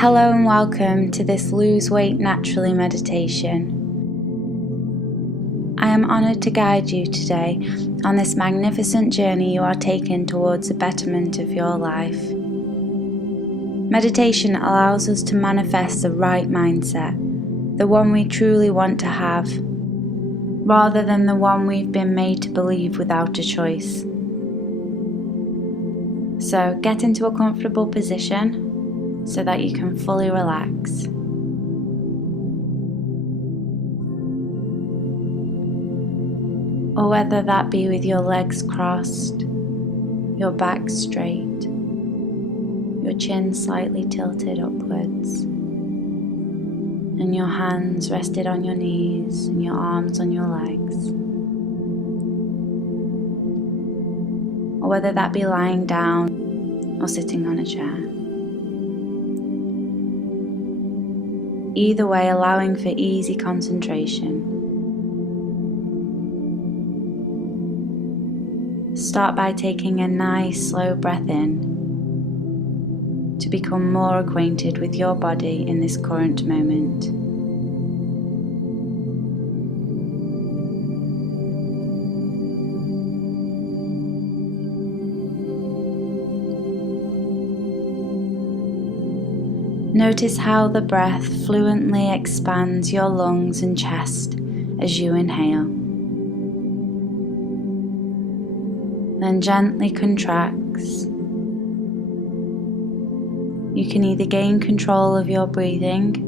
Hello and welcome to this Lose Weight Naturally meditation. I am honoured to guide you today on this magnificent journey you are taking towards the betterment of your life. Meditation allows us to manifest the right mindset, the one we truly want to have, rather than the one we've been made to believe without a choice. So get into a comfortable position so that you can fully relax. Or whether that be with your legs crossed, your back straight, your chin slightly tilted upwards, and your hands rested on your knees and your arms on your legs. Or whether that be lying down or sitting on a chair. Either way, allowing for easy concentration. Start by taking a nice slow breath in to become more acquainted with your body in this current moment. Notice how the breath fluently expands your lungs and chest as you inhale. Then gently contracts. You can either gain control of your breathing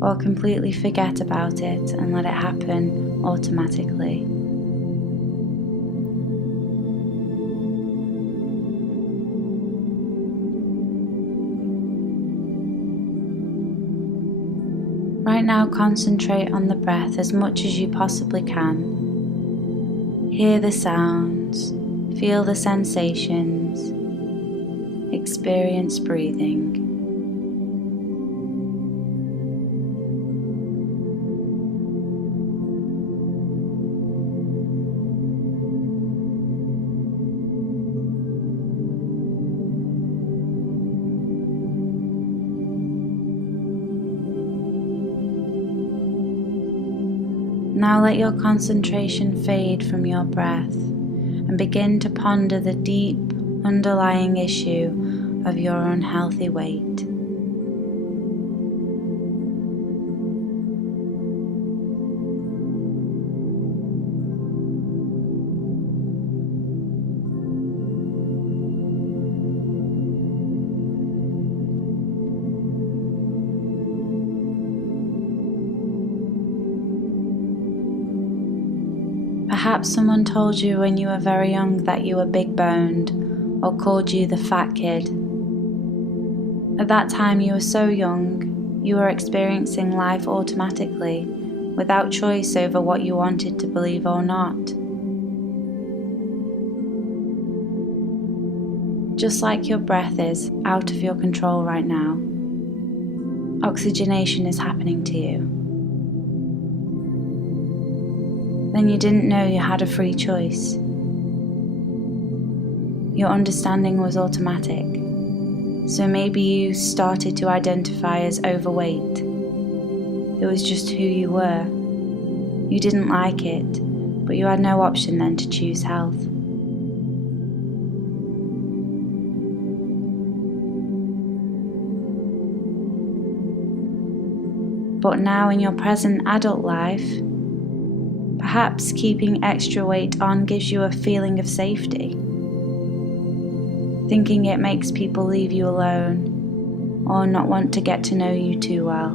or completely forget about it and let it happen automatically. Right now, concentrate on the breath as much as you possibly can. Hear the sounds, feel the sensations, experience breathing. Now let your concentration fade from your breath and begin to ponder the deep underlying issue of your unhealthy weight. Perhaps someone told you when you were very young that you were big-boned, or called you the fat kid. At that time you were so young, you were experiencing life automatically, without choice over what you wanted to believe or not. Just like your breath is out of your control right now, oxygenation is happening to you. Then you didn't know you had a free choice. Your understanding was automatic. So maybe you started to identify as overweight. It was just who you were. You didn't like it, but you had no option then to choose health. But now in your present adult life, perhaps keeping extra weight on gives you a feeling of safety. Thinking it makes people leave you alone or not want to get to know you too well.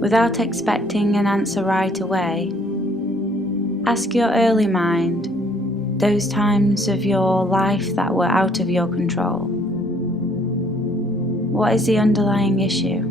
Without expecting an answer right away, ask your early mind, those times of your life that were out of your control. What is the underlying issue?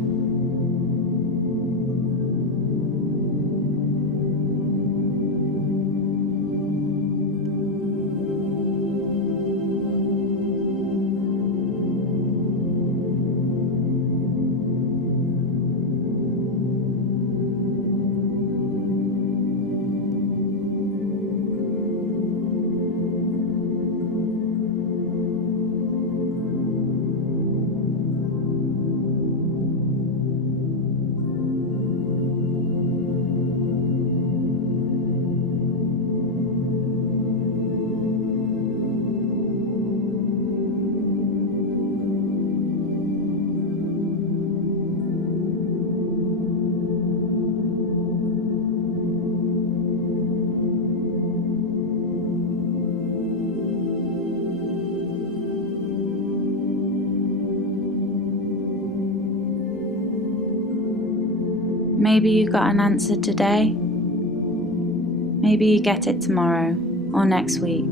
Maybe you got an answer today. Maybe you get it tomorrow or next week.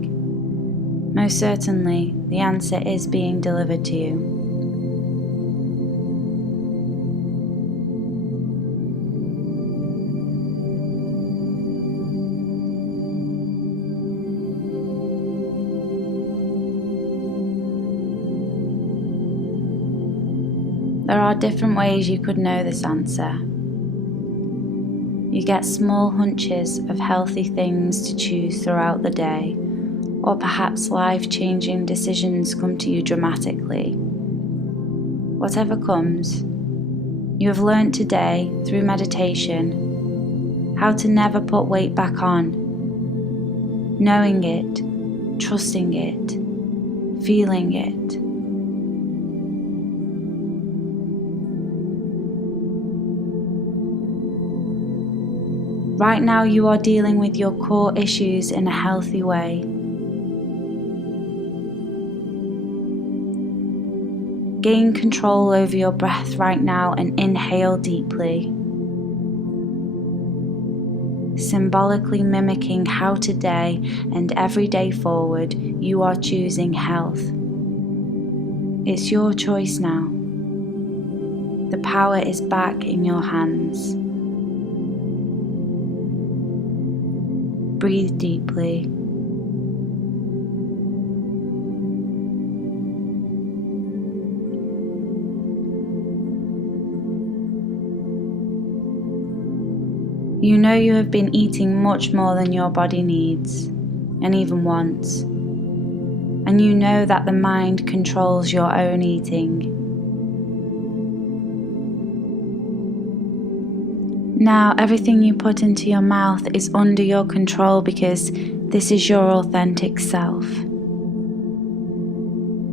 Most certainly, the answer is being delivered to you. There are different ways you could know this answer. You get small hunches of healthy things to choose throughout the day, or perhaps life-changing decisions come to you dramatically. Whatever comes, you have learned today through meditation how to never put weight back on, knowing it, trusting it, feeling it. Right now you are dealing with your core issues in a healthy way. Gain control over your breath right now and inhale deeply, symbolically mimicking how today and every day forward you are choosing health. It's your choice now. The power is back in your hands. Breathe deeply. You know you have been eating much more than your body needs, and even wants. And you know that the mind controls your own eating. Now everything you put into your mouth is under your control because this is your authentic self.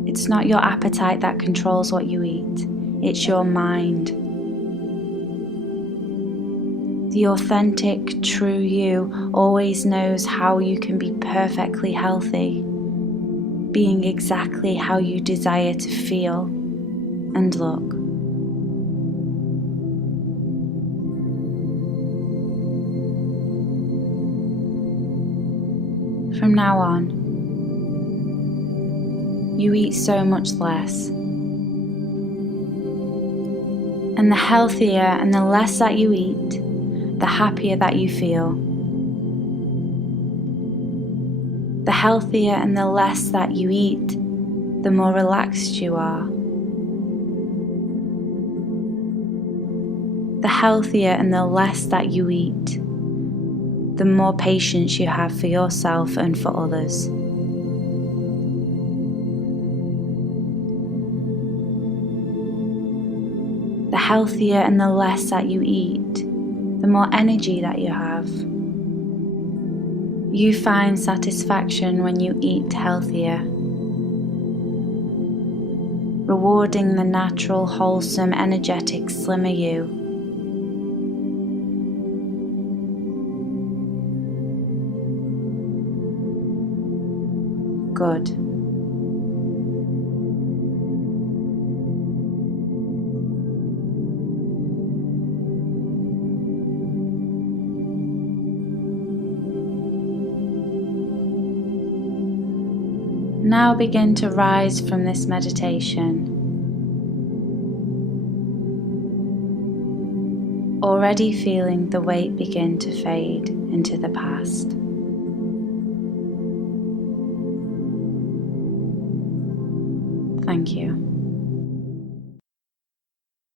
It's not your appetite that controls what you eat, it's your mind. The authentic, true you always knows how you can be perfectly healthy, being exactly how you desire to feel and look. From now on, you eat so much less. And the healthier and the less that you eat, the happier that you feel. The healthier and the less that you eat, the more relaxed you are. The healthier and the less that you eat, the more patience you have for yourself and for others. The healthier and the less that you eat, the more energy that you have. You find satisfaction when you eat healthier, rewarding the natural, wholesome, energetic, slimmer you. Good. Now begin to rise from this meditation, already feeling the weight begin to fade into the past. Thank you.